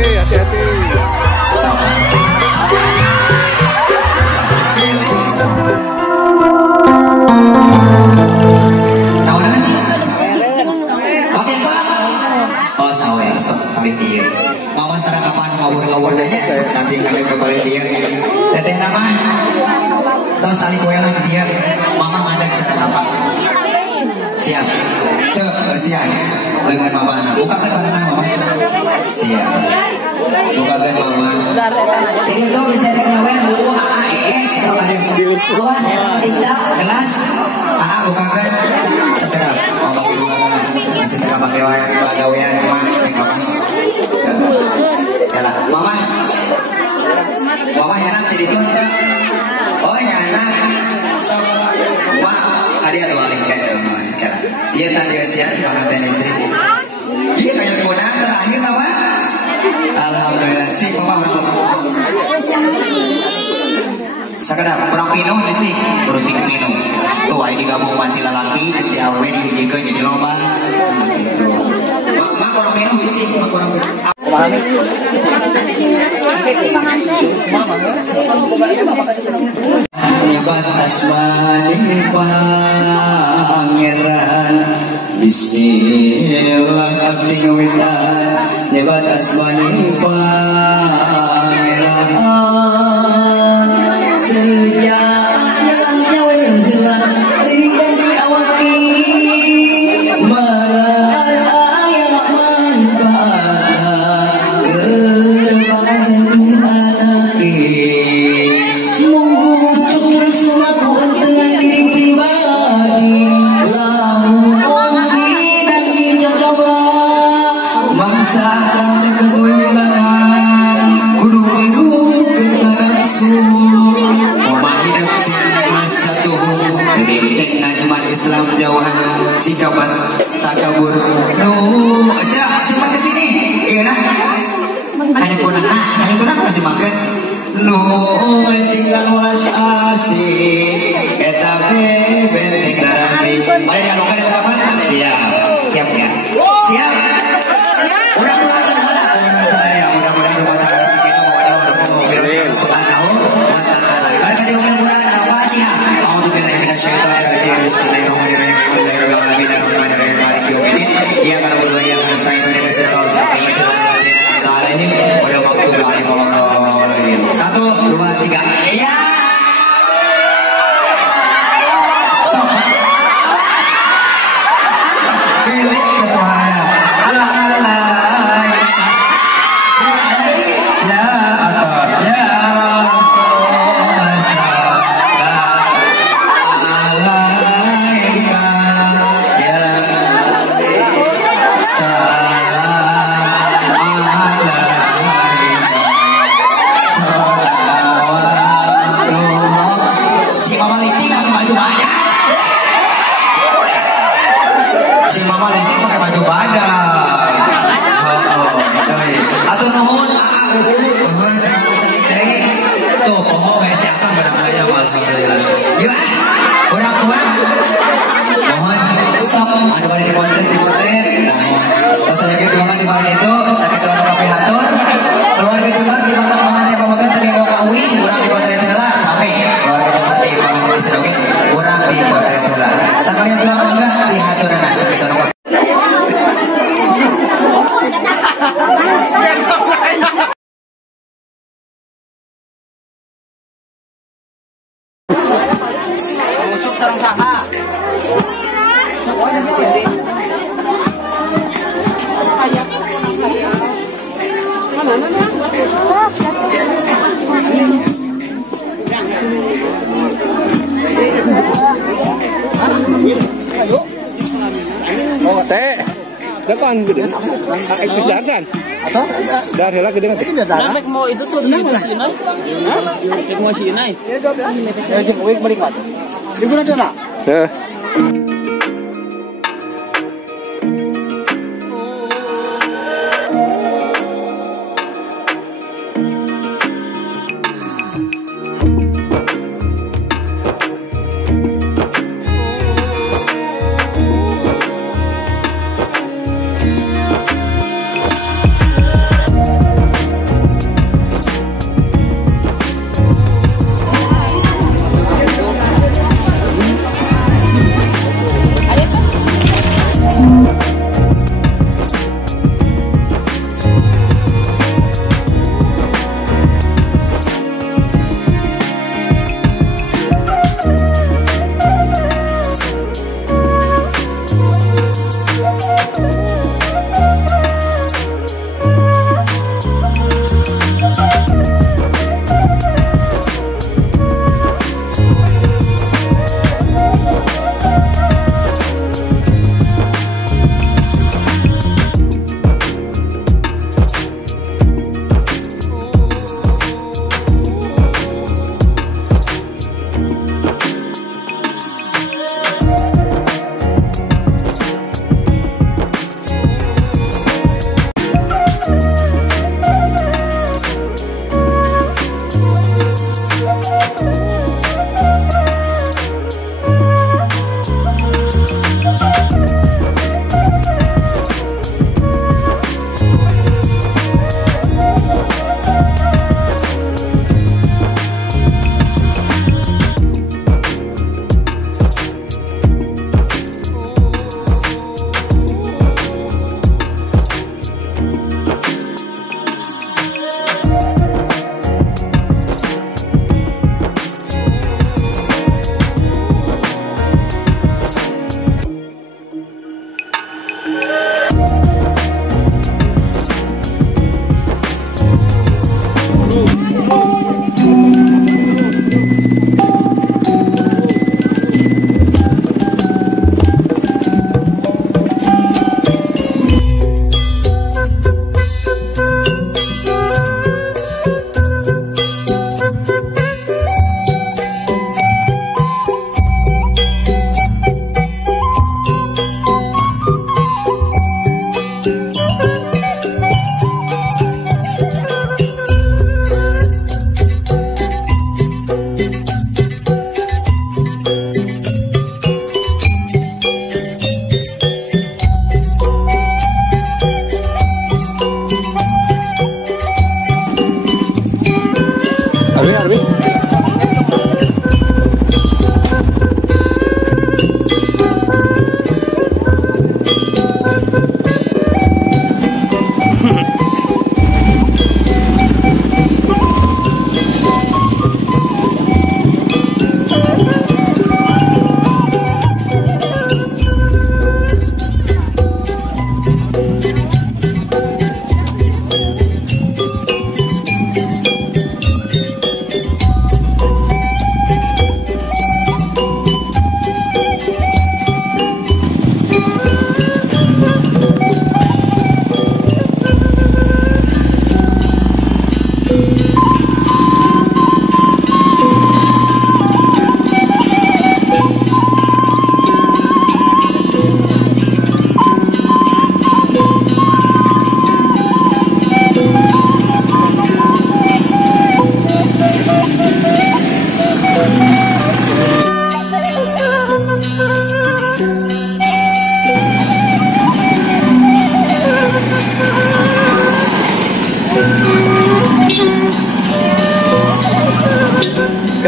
hati-hati. Oke kok. Oh sawe, sok palintir. Mama sareng apaan ngawur-ngawur deh nanti kami ke palintir. Teteh nama. Tos tali kue lah dia. Mama ngadek sareng apa? Siap. Coba siap. Dengan mama anak. Bukakan pandangan mama. Siap. Bukakan mama. Ini tuh bisa dengawen dulu sok ada. Luas ya tidak gelas. Bukakan. Segera. Mama bukakan. Segera pakai gawean mama. Yalah, mama. Mama enak jadi tuh. Oh ya enak. Sok. Wah, hadiah tuh paling kan. Dia cantik siap pengantin istri. Dia kayak kemudian terakhir apa? Alhamdulillah. Si mama orang sekedar kurang minum sih, berusin minum. Tuh, ini digabung mati lelaki, jadi aww dijaga jadi lomba. Gitu. Mak kurang minum sih, mak kurang minum. Nyebat asmani pangeran, Bismillah abdi ngawitan. Nyebat asmani pangeran, sejak hilangnya wenggelan lirik dan diawaki marah ayah manfaat kebangan anaki munggu terus melaku dengan diri pribadi lamun dan dicocoba mangsa kang deket wilangan kudu biru Islam jauhan sikapan takabur aja simpan di sini iya nah ada kunang masih makan mencingkan was asik etape benteng darami mari dialogkan itu apa siap ya siap mudah-mudahan rumah tangga kita mau ada mobil subhanahu wa ta'ala mari kita umumkan al-Fatihah a'udzubillahi minasyaitonirrajim bismillahirrahmanirrahim alhamdulillahirabbil maliki yaumiddin iyyaka na'budu wa iyyaka nasta'in ihdinas siratal mustaqim siratal ladzina an'amta 'alaihim ghairil maghdubi 'alaihim waladdallin 1 2 3 ya depan gede. Ekspres darsan. Atau dar hela gede nanti. Sampai mau itu tuh di Inai. Hah? Mau si Inai. Ya jeng week balik mati. Di mana tuh nak?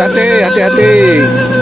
Hati-hati, hati-hati.